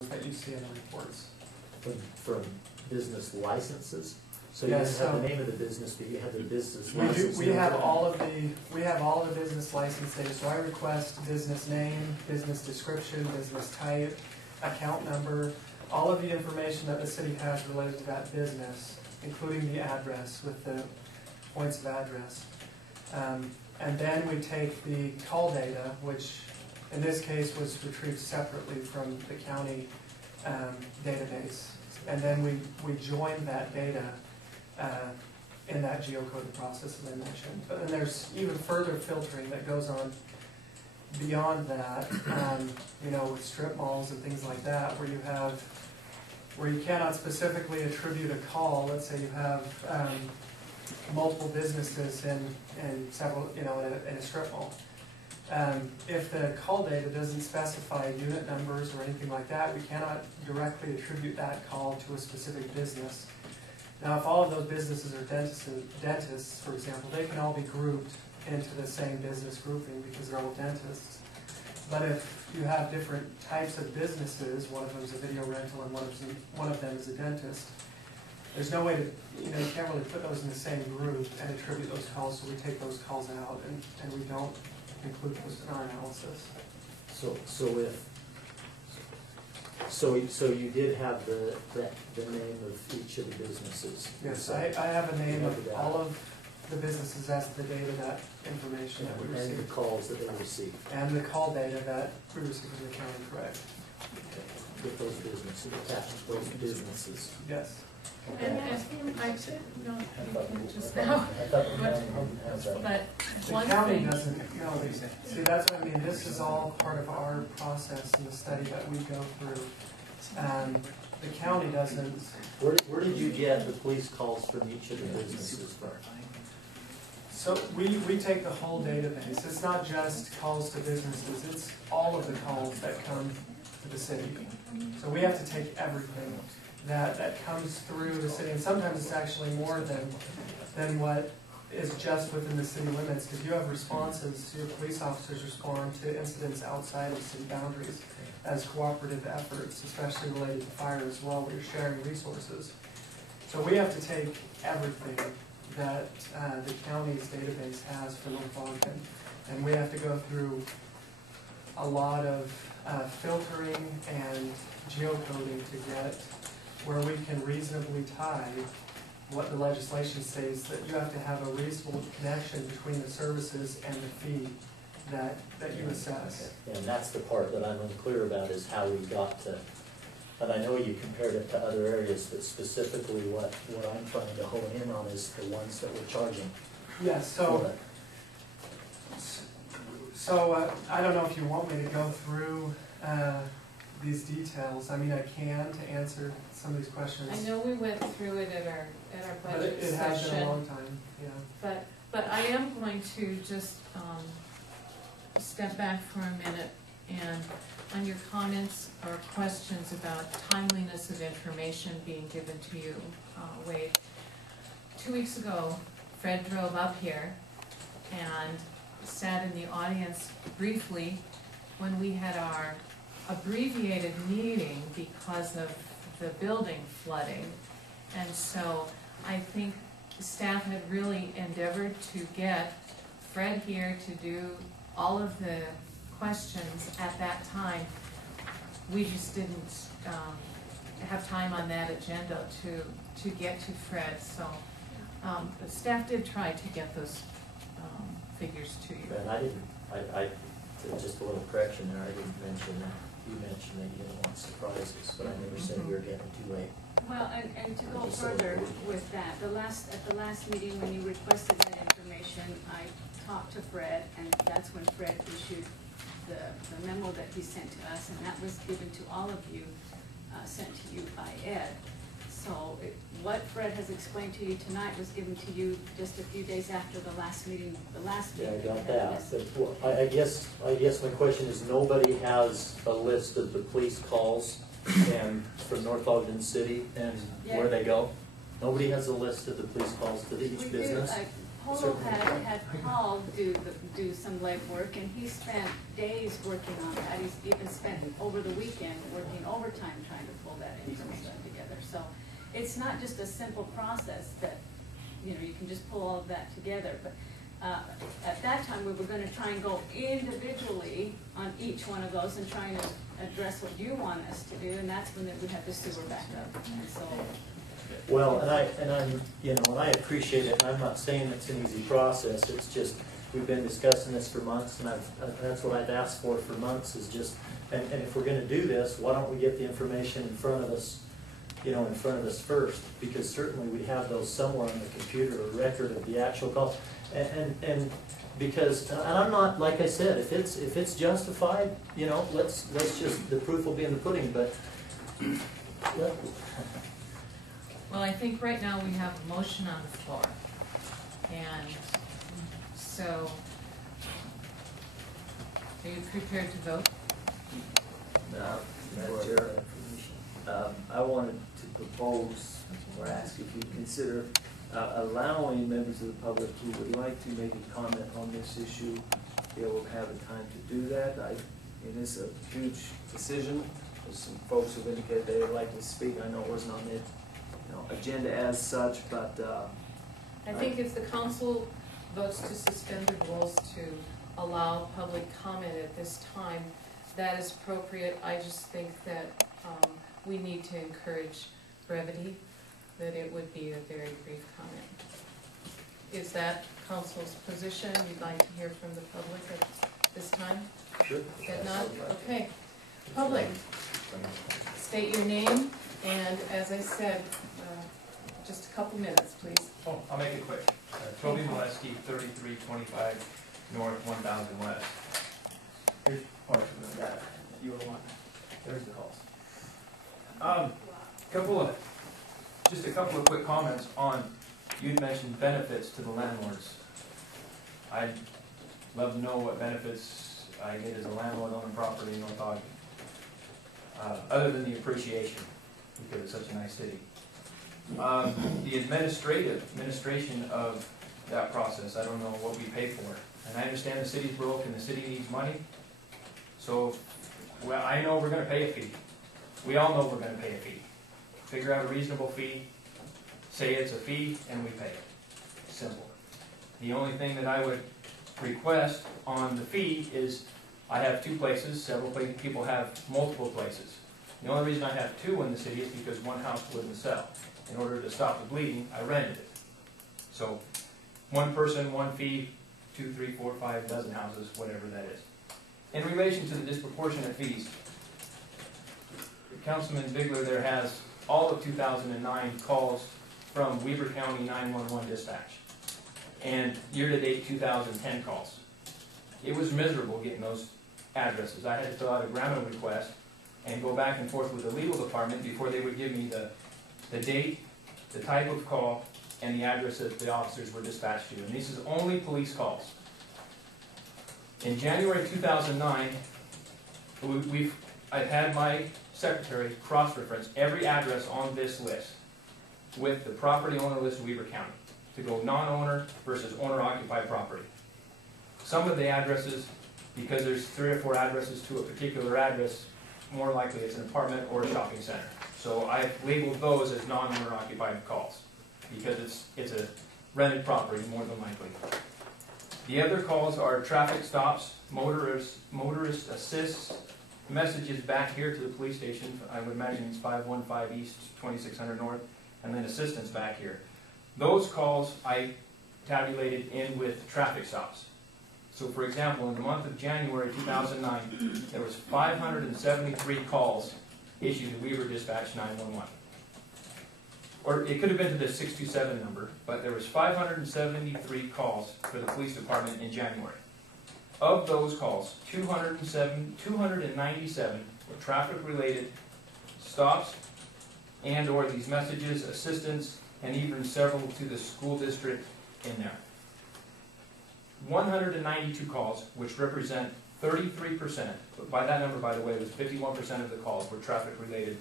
that you see in the reports. From business licenses? So Yes, you didn't have the name of the business, but you have the business We license. have all of the business license data. So I request business name, business description, business type, account number, all of the information that the city has related to that business, including the address with the points of address. And then we take the call data, which in this case was retrieved separately from the county database. And then we join that data in that geocoding process that I mentioned. But then there's even further filtering that goes on beyond that, you know, with strip malls and things like that, where you cannot specifically attribute a call. Let's say you have multiple businesses in several, you know, in a strip mall. If the call data doesn't specify unit numbers or anything like that, we cannot directly attribute that call to a specific business. Now, if all of those businesses are dentists, for example, they can all be grouped into the same business grouping because they're all dentists. But if you have different types of businesses, one of them is a video rental and one of them is a dentist, there's no way to, you know, you can't really put those in the same group and attribute those calls, so we take those calls out and we don't include those in our analysis. So you did have the name of each of the businesses. Yes, I have a name of all of the businesses as the data, that information that we received. And the calls that they received. And the call data that we received from the county, correct. Okay. With those businesses, attached to those businesses. Yes. Okay. And I said, no, you can just now, but The one county thing, doesn't, you know, see, that's what I mean, this is all part of our process in the study that we go through. The county doesn't. Where did you get the police calls from each of the businesses from? So we take the whole database. It's not just calls to businesses, it's all of the calls that come to the city. So we have to take everything that comes through the city, and sometimes it's actually more than what is just within the city limits, because you have responses, your police officers respond to incidents outside of city boundaries as cooperative efforts, especially related to fire as well, where you're sharing resources. So we have to take everything that the county's database has for North Ogden, and we have to go through a lot of filtering and geocoding to get where we can reasonably tie what the legislation says, that you have to have a reasonable connection between the services and the fee that you assess. And that's the part that I'm unclear about, is how we got to, and I know you compared it to other areas, but specifically what I'm trying to hone in on is the ones that we're charging. Yes, so I don't know if you want me to go through these details. I mean, I can to answer some of these questions. I know we went through it at our budget But it has been a long time, yeah. But I am going to just step back for a minute, and on your comments or questions about timeliness of information being given to you, Wade. 2 weeks ago, Fred drove up here and sat in the audience briefly when we had our abbreviated meeting because of the building flooding. And so I think staff had really endeavored to get Fred here to do all of the questions at that time. We just didn't have time on that agenda to get to Fred. So the staff did try to get those figures to you. And I didn't, just a little correction there, I didn't mention that. You mentioned that you didn't want surprises, but I never said you were getting too late. Well, and to go further with that, at the last meeting when you requested that information, I talked to Fred, and that's when Fred issued the memo that he sent to us, and that was given to all of you, sent to you by Ed. So what Fred has explained to you tonight was given to you just a few days after the last meeting. Yeah, I got that. But I guess my question is, nobody has a list of the police calls and from North Ogden City and where they go? Nobody has a list of the police calls to each business? Polo had Paul do some legwork, and he spent days working on that. He's even spent over the weekend working overtime trying to pull that information together. So it's not just a simple process that, you know, you can just pull all of that together. But at that time, we were going to try and go individually on each one of those and trying to address what you want us to do, and that's when we have the sewer back up. And so. Well, and I'm, you know, and I appreciate it, and I'm not saying it's an easy process, it's just, we've been discussing this for months, and that's what I've asked for months, is just, and if we're gonna do this, why don't we get the information in front of us, you know, in front of us first, because certainly we have those somewhere on the computer, a record of the actual calls, and because, and I'm not, like I said, if it's justified, you know, let's just, the proof will be in the pudding, but, Well, I think right now we have a motion on the floor, and so, are you prepared to vote? Madam Chair, I wanted to propose, or ask if you consider allowing members of the public who would like to make a comment on this issue, be able to have the time to do that. It is a huge decision. There's some folks who've indicated they would like to speak. I know it wasn't on the agenda as such, but I think if the council votes to suspend the rules to allow public comment at this time, that is appropriate. I just think that we need to encourage brevity, that it would be a very brief comment. Is that council's position? You'd like to hear from the public at this time? sure. If not, okay. Public, state your name, and as I said, just a couple minutes, please. Oh, I'll make it quick. Toby Molesky, 3325 North, 1000 West. Here's part of that. You were one. There's the calls. Just a couple of quick comments on, you'd mentioned benefits to the landlords. I'd love to know what benefits I get as a landlord on a property in North Ogden, other than the appreciation, because it's such a nice city. The administration of that process, I don't know what we pay for. And I understand the city's broke and the city needs money. So, well, I know we're gonna pay a fee. We all know we're gonna pay a fee. Figure out a reasonable fee, say it's a fee, and we pay it. Simple. The only thing that I would request on the fee is, I have two places, several people have multiple places. The only reason I have two in the city is because one house wouldn't sell. In order to stop the bleeding, I rented it. So, one person, one fee, 2, 3, 4, 5 dozen houses, whatever that is. In relation to the disproportionate fees, Councilman Bigler there has all of 2009 calls from Weber County 911 dispatch, and year-to-date 2010 calls. It was miserable getting those addresses. I had to fill out a grandma request and go back and forth with the legal department before they would give me the date, the type of call, and the address that the officers were dispatched to. And this is only police calls. In January 2009, I've had my secretary cross-reference every address on this list with the property owner list of Weber County to go non-owner versus owner-occupied property. Some of the addresses, because there's 3 or 4 addresses to a particular address, more likely it's an apartment or a shopping center. So I've labeled those as non-owner occupied calls because it's a rented property more than likely. The other calls are traffic stops, motorist assists, messages back here to the police station. I would imagine it's 515 East, 2600 North, and then assistance back here. Those calls I tabulated in with traffic stops. So for example, in the month of January 2009, there was 573 calls issued to Weber Dispatch 911. Or it could have been to the 627 number, but there was 573 calls for the police department in January. Of those calls, 297 were traffic-related stops and or these messages, assistance, and even several to the school district in there. 192 calls, which represent 33%, but by that number, by the way, was 51% of the calls were traffic-related